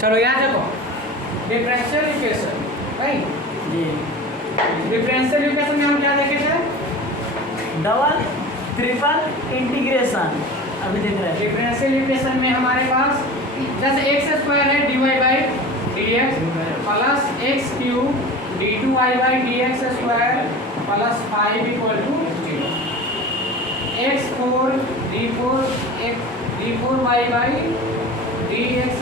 चलो यहाँ देखो डिफरेंशियल इक्वेशन राइट जी। डिफरेंशियल इक्वेशन में हम क्या देखे थे डबल ट्रिपल इंटीग्रेशन अभी देख रहे हैं। डिफरेंशियल इक्वेशन में हमारे पास जैसे एक्स स्क्वायर है dy by D X plus X cube D two Y by D X square plus 5 equal to 0 X four D four Y by D X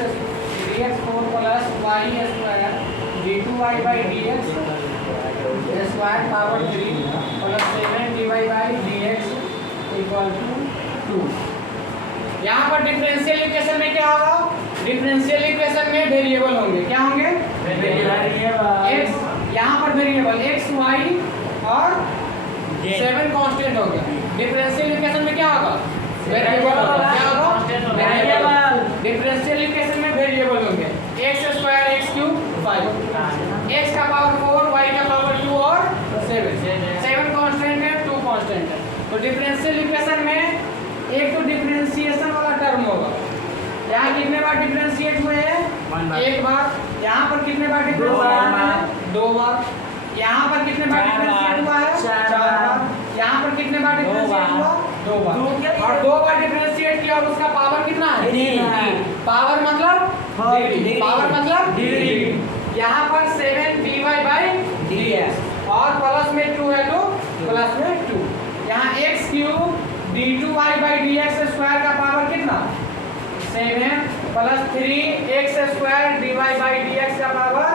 four plus Y square D two Y by D X square power 3 plus 7 D Y by D X equal to 2। यहाँ पर differential equation में क्या होगा differential equation में variable होंगे क्या होंगे x यहाँ पर वेरिएबल एक्स वाई और 7 कांस्टेंट होगा। डिफरेंशियल इक्वेशन में क्या होगा वेरिएबल होगा क्या होगा वेरिएबल। डिफरेंशियल इक्वेशन में वेरिएबल होंगे x square x cube 5 x का पावर 4 वाई का पावर 2 और 7 कांस्टेंट है 2 कांस्टेंट है। तो डिफरेंशियल इक्वेशन में एक तो डिफरेंशिएशन वाला टर्म होगा यहाँ कितने बार डिफरेंशिएट हुए हैं एक बार यहाँ पर कितने बार डिफरेंशिएट हुआ है 2 बार यहाँ पर कितने बार डिफरेंशिएट हुआ है 4 बार यहाँ पर कितने बार डिफरेंशिएट हुआ 2 बार और 2 बार डिफरेंशिएट किया और उसका पावर कितना है पावर मतलब पावर मतलब डिग्री। यहाँ पर 7 dy बाई dx और प्लस में 2 है तो प्लस में 2 यहाँ x cube d2y by dx square का पावर कितना 7 plus 3x square dy by dx का पावर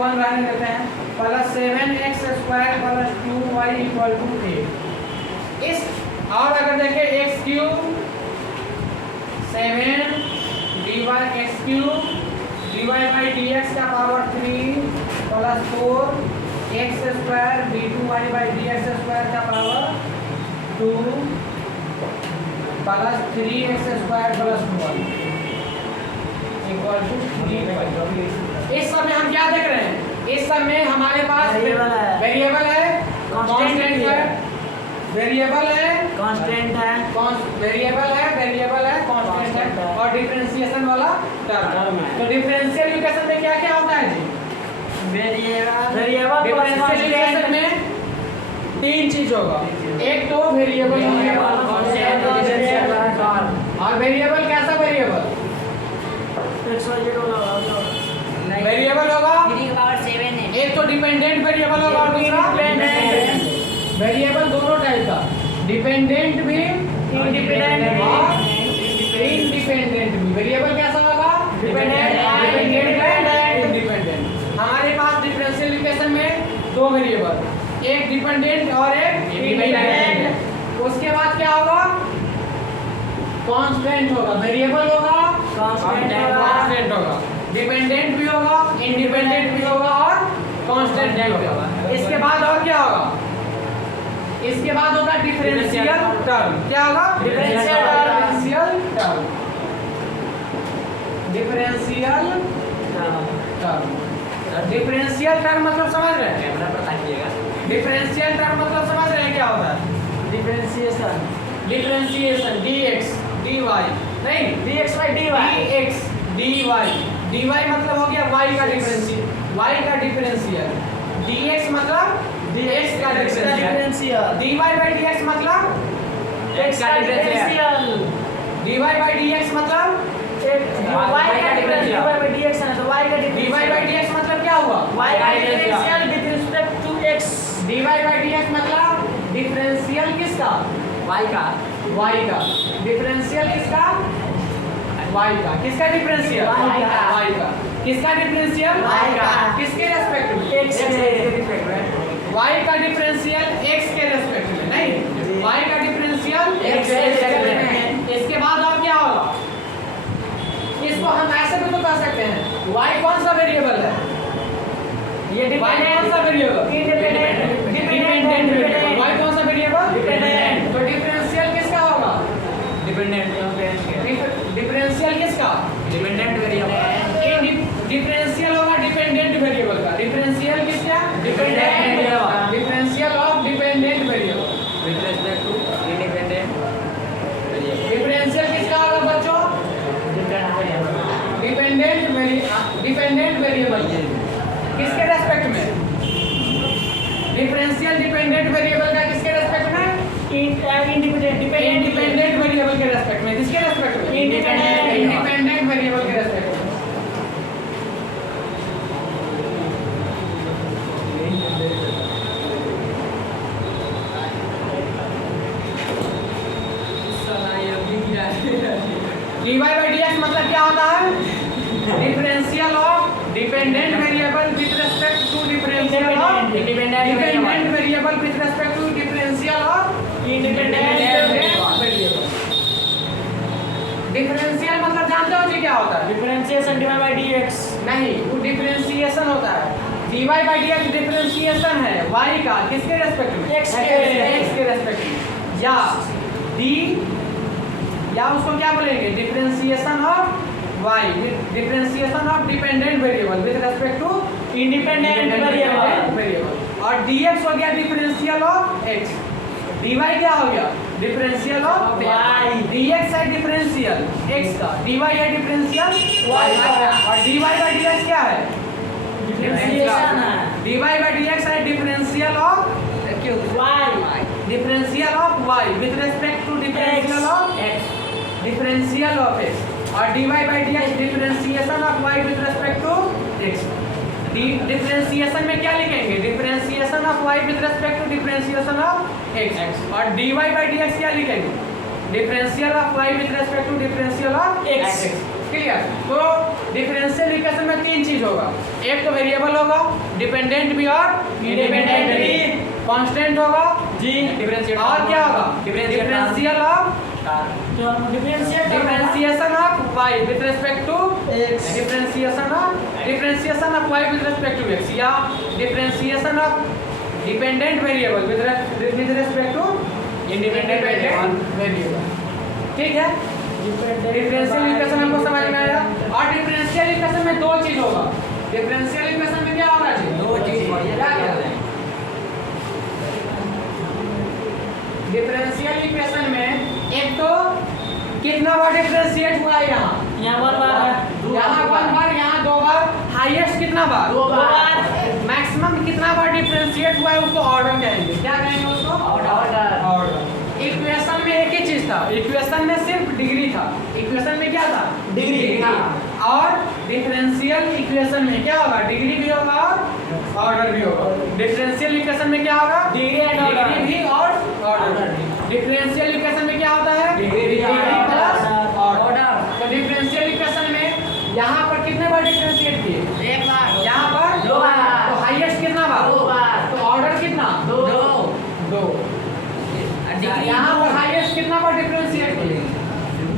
1 रहने देते हैं plus 7x square plus 2y equal to 8। इस और अगर देखें x cube 7 dy x cube dy by dx का power 3 plus 4x square d2y by dx square का power 2 plus 3x square plus 1 equal to 3। इस समय हम क्या देख रहे हैं इस समय हमारे पास वेरिएबल है कांस्टेंट है वेरिएबल है कांस्टेंट है वेरिएबल है कांस्टेंट है और डिफरेंशिएशन वाला टर्म। तो डिफरेंशियल इक्वेशन में क्या क्या होता है जी वेरिएबल डिफरेंशियल इक्वेशन में 3 चीज होगा एक तो वेरिएबल और वेरिएबल कैसा वेरिएबल वेरिएबल होगा एक तो डिपेंडेंट वेरिएबल होगा और दूसरा डिपेंडेंट वेरिएबल दोनों टाइप का डिपेंडेंट भी इंडिपेंडेंट और इंडिपेंडेंट भी। वेरिएबल कैसा होगा डिपेंडेंट इंडिपेंडेंट। हमारे पास डिफरेंशियल इक्वेशन में 2 वेरिएबल एक डिपेंडेंट और एक इंडिपेंडेंट। उसके बाद क्या होगा कांस्टेंट होगा वेरिएबल होगा कांस्टेंट होगा डिपेंडेंट भी होगा इंडिपेंडेंट भी होगा और कांस्टेंट भी होगा। इसके बाद और क्या होगा इसके बाद होगा डिफरेंशियल टर्म क्या होगा डिफरेंशियल टर्म डिफरेंशियल टर्म मतलब समझ रहे हैं डिफरेंशियल टर्म मतलब समझ रहे हैं क्या होता है डिफरेंशिएशन dx dy नहीं dx by dy dx dy मतलब हो गया y का डिफरेंशियल dx मतलब dx का डिफरेंशियल dy by dx मतलब x का डिफरेंशियल dy by dx मतलब y का डिफरेंशियल dy by dx है तो y का dy by dx मतलब क्या हुआ y का differential with respect to x dy by dx मतलब डिफरेंशियल किसका y का डिफरेंशियल किसका y का किसका डिफरेंशियल y का किसका डिफरेंशियल y का किसके रेस्पेक्ट में x के रेस्पेक्ट में y का डिफरेंशियल x के रेस्पेक्ट में नहीं y का डिफरेंशियल x के रेस्पेक्ट में। इसके बाद और क्या होगा इसको हम ऐसे भी तो कह सकते हैं y कौन सा वेरिएबल है ये डिपेंडेंट कौन सा वेरिएबल डिपेंडेंट वेरिएबल y कौन सा वेरिएबल डिपेंडेंट। तो डिफरेंशियल किसका होगा डिफरेंशियल किसका डिपेंडेंट वेरिएबल डिफरेंशियल होगा डिपेंडेंट वेरिएबल का डिफरेंशियल किसका dependent differential of dependent variable with respect to independent variable. Differential किसका होगा बच्चों डिपेंडेंट वेरिएबल किसके रेस्पेक्ट में? डिफरेंशियल डिपेंडेंट वेरिएबल का किसके रेस्पेक्ट में? इंडिपेंडेंट वेरिएबल के रेस्पेक्ट में। किसके रेस्पेक्ट में? इंडिपेंडेंट वेरिएबल के रेस्पेक्ट में। dy by dx मतलब क्या होता है? Differential of dependent variable with respect to differential of independent variable with respect to differential of independent variable. Differential मतलब जानते हो जी क्या होता है? डिफरेंशिएशन dy by dx नहीं, वो डिफरेंशिएशन होता है। dy by dx डिफरेंशिएशन है y का किसके रेस्पेक्ट में? x के रेस्पेक्ट में। या उसको क्या बोलेंगे? Differentiation of y differentiation of dependent variable with respect to independent variable. और dx हो गया डिफरेंशियल ऑफ x। dy क्या हो गया? Differential of y। dx है डिफरेंशियल x का, dy है डिफरेंशियल y का। और dy by dx क्या है? डिफरेंशिएशन है। dy by dx है differential of y differential of y with respect to differential of x। Differential of x और dy by dx differentiation of y with respect to x। Differentiation में क्या लिखेंगे? Differentiation of y with respect to differentiation of x। और dy by dx क्या लिखेंगे? Differential of y with respect to differential of x। Clear? तो differential equation में तीन चीज होगा। एक तो वेरिएबल होगा, डिपेंडेंट भी और इंडिपेंडेंट भी, कांस्टेंट होगा जी। डिफरेंशियल और क्या होगा? Differential of differentiation of y with respect to x। Differentiation of y with respect to x या differentiation of dependent variable with respect to independent variable. ठीक है? डिफरेंशियल इक्वेशन हमको समझ में आया। और डिफरेंशियल इक्वेशन में दो चीज होगा। डिफरेंशियल इक्वेशन में क्या होगा जी? दो चीज। डिफरेंशियल इक्वेशन में एक तो कितना बार डिफरेंशिएट हुआ है? यहाँ 1 बार, यहाँ 1 बार, यहाँ 2 बार, हाईएस्ट कितना बार? 2 बार। मैक्सिमम कितना बार डिफरेंशिएट हुआ है उसको ऑर्डर कहेंगे। क्या कहेंगे उसको? ऑर्डर। इक्वेशन में एक ही चीज था, इक्वेशन में सिर्फ डिग्री था। इक्वेशन में क्या था? डिग्री था। और डिफरेंशियल इक्वेशन में क्या होगा? डिग्री भी होगा और ऑर्डर भी होगा। डिफरेंशियल इक्वेशन में क्या होगा? डिग्री एंड ऑर्डर भी और ऑर्डर भी। डिफरेंशियल इक्वेशन में क्या होता है? Degree plus order. तो डिफरेंशियल इक्वेशन में यहाँ पर कितने बार डिफरेंशिएट किए? 1 बार। यहाँ पर 2 बार। तो हाईएस्ट कितना बार? 2 बार। तो ऑर्डर कितना? 2। यहाँ पर हाईएस्ट कितना बार डिफरेंशिएट किए?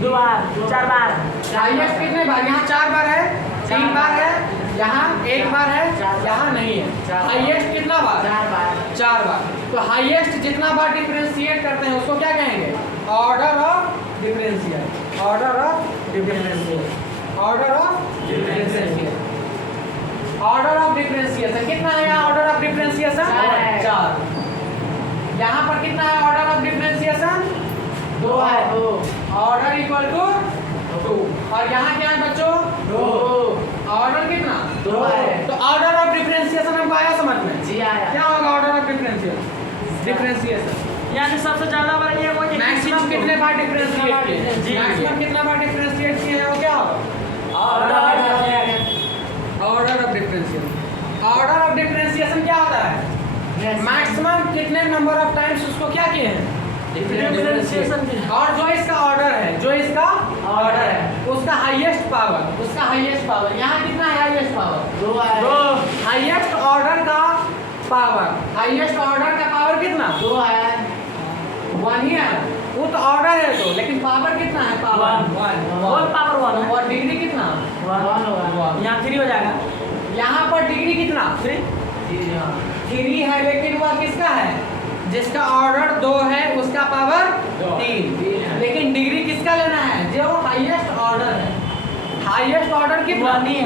2 बार, 4 बार। हाईएस्ट कितने बार? यहाँ 4 बार है, 3 बार है, यहाँ 1 बार है, यहाँ नहीं है। हाईएस्ट कितना बार? 4 बार। तो हाईएस्ट जितना बार डिफरेंशिएट करते हैं उसको क्या कहेंगे? Order of differential. Order of differential. Order of differential. Order of differentiation कितना है? यहाँ ऑर्डर ऑफ डिफरेंशिएशन 4। यहाँ पर कितना है ऑर्डर ऑफ डिफरेंशिएशन? 2 है। Order equal to 2। और यहाँ क्या है बच्चों? 2। ऑर्डर कितना? 2 है। तो ऑर्डर ऑफ डिफरेंशिएशन हमको आया समझ में? जी आया। क्या होगा ऑर्डर ऑफ डिफरेंशिएशन? यानी सबसे ज्यादा बार ये वो मैक्सिमम कितने बार डिफरेंशिएट किए? मैक्सिमम कितना बार डिफरेंशिएट किए हैं वो क्या होगा? Order of differentiation. Order of differentiation क्या होता है? मैक्सिमम कितने नंबर ऑफ टाइम्स उसको क्या किए हैं? डिफरेंशिएशन। और जो इसका ऑर्डर है, उसका हाईएस्ट पावर, यहाँ कितना है हाईएस्ट पावर? 2 है। हाईएस्ट ऑर्डर का पावर कितना? 2 है। 1 ही है। वो तो ऑर्डर है तो, लेकिन पावर कितना है? पावर 1। और डिग्री कितना? 1 यहाँ 3 हो जाएगा। यहाँ पर डिग्री कितना? 3 है, लेकिन वह किसका है? जिसका ऑर्डर 2 है उसका पावर 3। लेकिन डिग्री किसका लेना है? जो हाईएस्ट ऑर्डर है। हाईएस्ट ऑर्डर कितना? 1 है।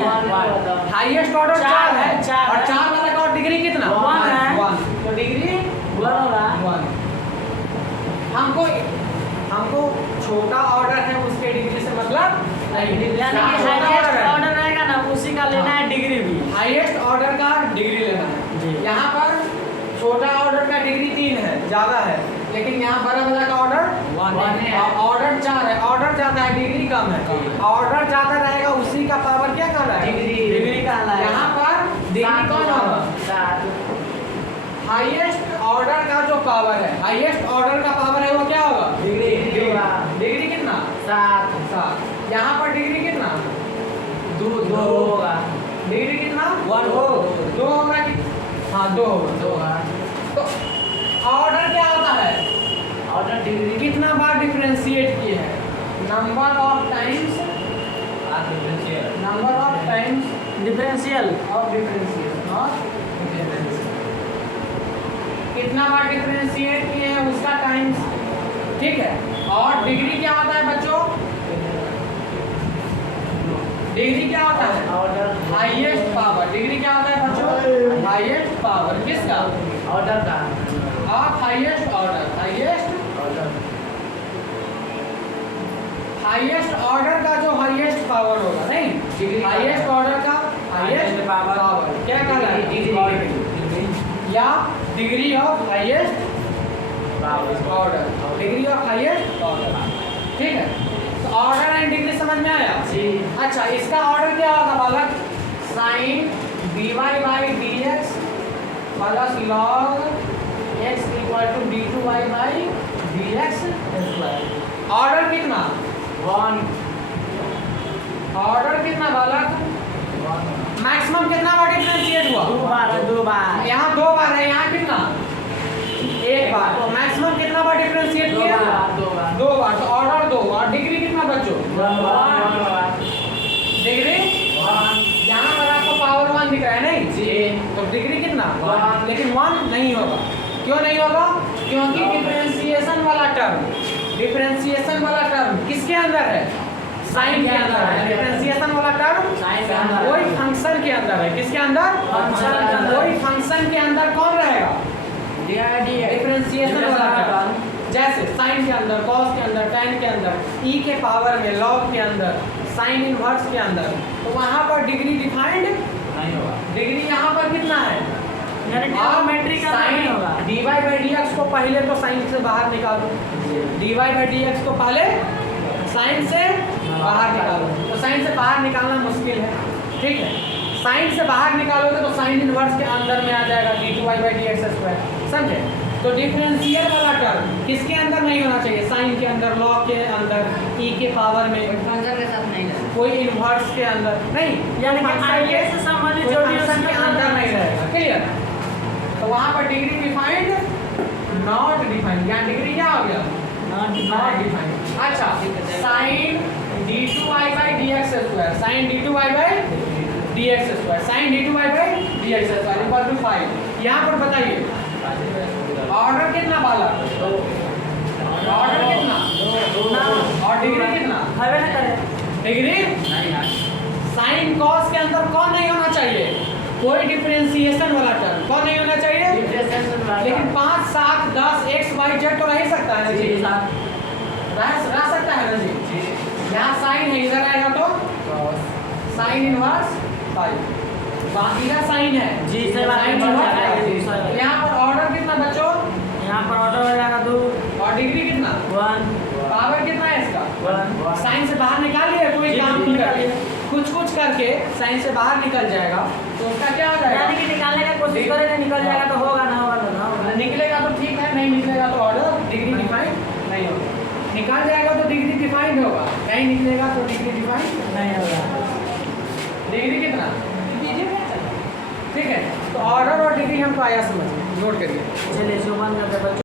हाईएस्ट ऑर्डर 4 है। 4 और 4 वाला का और डिग्री कितना? 1 है। 1। तो डिग्री 1 होगा। 1। हमको छोटा ऑर्डर है उसके डिग्री से मतलब नहीं, यानी कि छोटा हाईएस्ट order है। ऑर्डर रहेगा ना उसी का लेना है डिग्री भी। हाईएस्ट ऑर्डर का डिग्री लेना है। जी। यहाँ पर छोटा ऑर्डर का डिग्री 3 है, ज़्यादा है, लेकिन यहाँ बड़ा वाला का ऑर्डर One है। ऑर्डर 4 है। ऑर्डर ज़्यादा है, डिग्री कम है। ऑर्डर ज़्यादा रहेगा, उसी का पावर क्या कहला है? डिग्री का है। यहाँ पर डिग्री कौन होगा? हाईएस्ट ऑर्डर का जो पावर है, हाईएस्ट ऑर्डर का पावर है वो क्या होगा? डिग्री कितना? 7। यहाँ पर डिग्री कितना? 2 होगा। डिग्री कितना? 1 हो। 2 होगा कि? हाँ 2 होगा। तो ऑर्डर क्या होता है? ऑर्डर डिग्री कितना बार डिफरेंशिएट किए हैं? Number of times, number of times differential of differentiation of कितना बार डिफरेंशिएट किए हैं उसका टाइम्स, ठीक है। और डिग्री क्या होता है बच्चों? डिग्री क्या होता है? Order highest power. डिग्री क्या होता है बच्चों? हाईएस्ट पावर किसका? ऑर्डर का of highest order. Highest order का जो हाईएस्ट पावर होगा, नहीं, हाईएस्ट ऑर्डर का हाईएस्ट पावर क्या कहला है? या degree of highest order. Degree of highest order, ठीक है। तो ऑर्डर एंड डिग्री समझ में आया? जी। अच्छा, इसका ऑर्डर क्या होगा बालक? Sine dy by D X plus log x equal to d2y by D X square. Order कितना? 1 ऑर्डर कितना बालक? मैक्सिमम कितना बार डिफरेंशिएट हुआ? 2 बार यहाँ 2 बार है, यहाँ कितना? 1 बार। तो मैक्सिमम कितना बार डिफरेंशिएट किया? 2 बार। तो ऑर्डर 2। और डिग्री कितना बच्चों? डिग्री यहाँ पर आपको पावर 1 दिख रहा है, नहीं जी। तो डिग्री कितना? 1। लेकिन 1 नहीं होगा। क्यों नहीं होगा? क्योंकि डिफरेंशिएशन वाला टर्म किसके अंदर है? साइन के अंदर है। डिफरेंशिएशन वाला टर्म साइन के अंदर है। कोई फंक्शन के अंदर है। किसके अंदर? फंक्शन के अंदर। कोई फंक्शन के अंदर कौन रहेगा? डिफरेंशिएशन वाला टर्म। जैसे साइन के अंदर, कॉस के अंदर, tan के अंदर, e के पावर में, log के अंदर, साइन इनवर्स के अंदर, तो वहाँ पर डिग्री डिफाइंड नहीं होगा। डिग्री यहाँ पर कितना है? यानी ट्रिग्नोमेट्री का नहीं होगा। dy बाई डी एक्स को पहले तो साइन से बाहर निकालो। dy बाई डी एक्स को पहले साइन से बाहर निकालो। तो साइन से बाहर निकालना मुश्किल है, ठीक है। साइन से बाहर निकालोगे तो साइन इनवर्स के अंदर में आ जाएगा d2y by D X square, समझे। तो डिफरेंशियल वाला टर्म किसके अंदर नहीं होना चाहिए? साइन के अंदर, लॉग के अंदर, e के पावर में, फंक्शन के साथ नहीं है। कोई इनवर्स के अंदर नहीं, यानी कि फंक्शन आईए से संबंधित जो भी फंक्शन के अंदर नहीं रहेगा, क्लियर। तो वहाँ पर डिग्री डिफाइंड, नॉट डिफाइंड। यहाँ डिग्री क्या हो गया? Not defined. अच्छा, sine d2y by D X square, sine d2y by D X square, sine d2y by D X square equal to 5। यहाँ पर बताइए ऑर्डर कितना बाला? ऑर्डर कितना? और डिग्री कितना? हवे ना करे डिग्री साइन कॉस के अंदर कौन नहीं होना चाहिए? कोई डिफरेंशिएशन वाला टर्म कौन नहीं होना चाहिए? लेकिन 5, 7, 10 x y z तो रह ही सकता है ना जी? रह सकता है ना जी? यहाँ साइन है, इधर आएगा तो साइन इनवर्स 5, बाकी का साइन है जी, सही बात है। Sine inverse. यहाँ पर ऑर्डर कितना बच्चों? यहाँ पर ऑर्डर हो जाएगा 2 और डिग्री कितना? 1 पावर कितना है इसका? 1 साइन से बाहर निकाल लिया, कोई जी, काम जी, नहीं निकाल कर लिया। कुछ करके साइन से बाहर निकल जाएगा तो उसका क्या हो जाएगा? यानी कि निकालने का कोशिश करेंगे, निकल जाएगा तो होगा, ना होगा तो ना होगा। निकलेगा तो ठीक है, नहीं निकलेगा तो ऑर्डर डिग्री डिफाइंड नहीं होगा। निकाल जाएगा तो डिग्री डिफाइंड होगा, नहीं निकलेगा तो डिग्री डिफाइंड नहीं होगा। डिग्री कितना? ठीक है। तो ऑर्डर और डिग्री हमको आया समझ, नोट करिए। चलिए इसको बंद करते हैं बच्चों।